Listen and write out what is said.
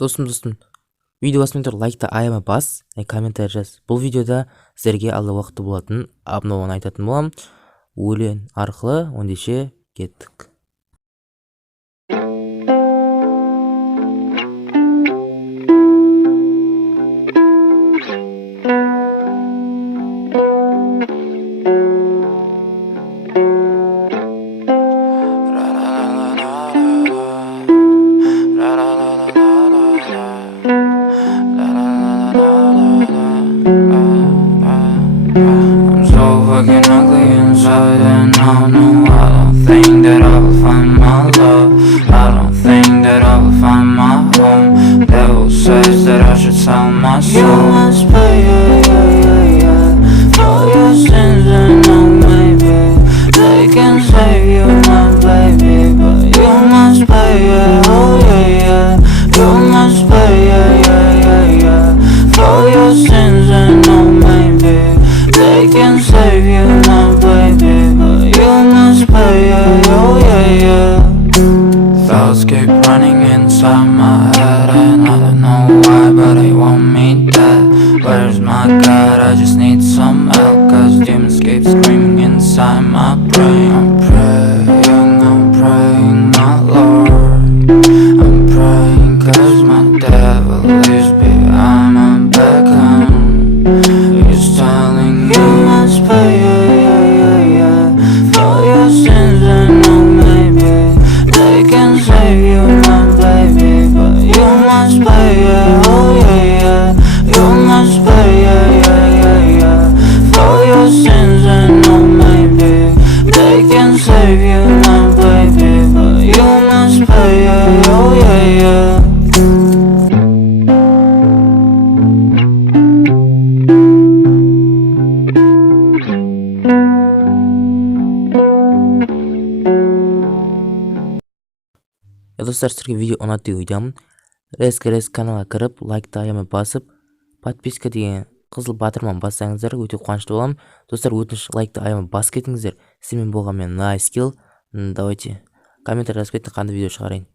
Достым, видео басымен тұр, лайкты аяма бас, комментарий жаз. Бұл видеода сіздерге алда уақытты болатын обнованы айтатын болам. Өлең арқылы ондеше кеттік. I'm so fucking ugly inside and I don't think that I will find my love. I don't think that I will find my home. Devil says that I should sell my soul. You must pay, for your sins and no maybe they can save you, my baby, but you must pay, oh yeah. You must pay, for your sins and no maybe they can save you, my baby, but you must pay, oh yeah. Thoughts keep running inside my head and I don't know why, but they want me dead. Where's my God? I just need some help, cause demons keep screaming inside my brain. I'm praying, my Lord. I'm praying cause my devil is behind my back and he's telling me you must pay, for your sins and no maybe they can save you, my baby, but you must pay, oh yeah. You must pay, for your sins and no maybe they can save you, my baby, but you must pay, oh yeah. Достар, сіздерге видео ұнады деп ойдамын. Резко каналға кіріп, лайкты аямай басып, подписка деген қызыл батырман бассаңыздар өте қуанышты боламын. Достар, өтініш лайкты аямай басып кетіңіздер. Сізбен болған мен nice skill. Давайте комментарий жазып кетті, қандай видео шығарайын.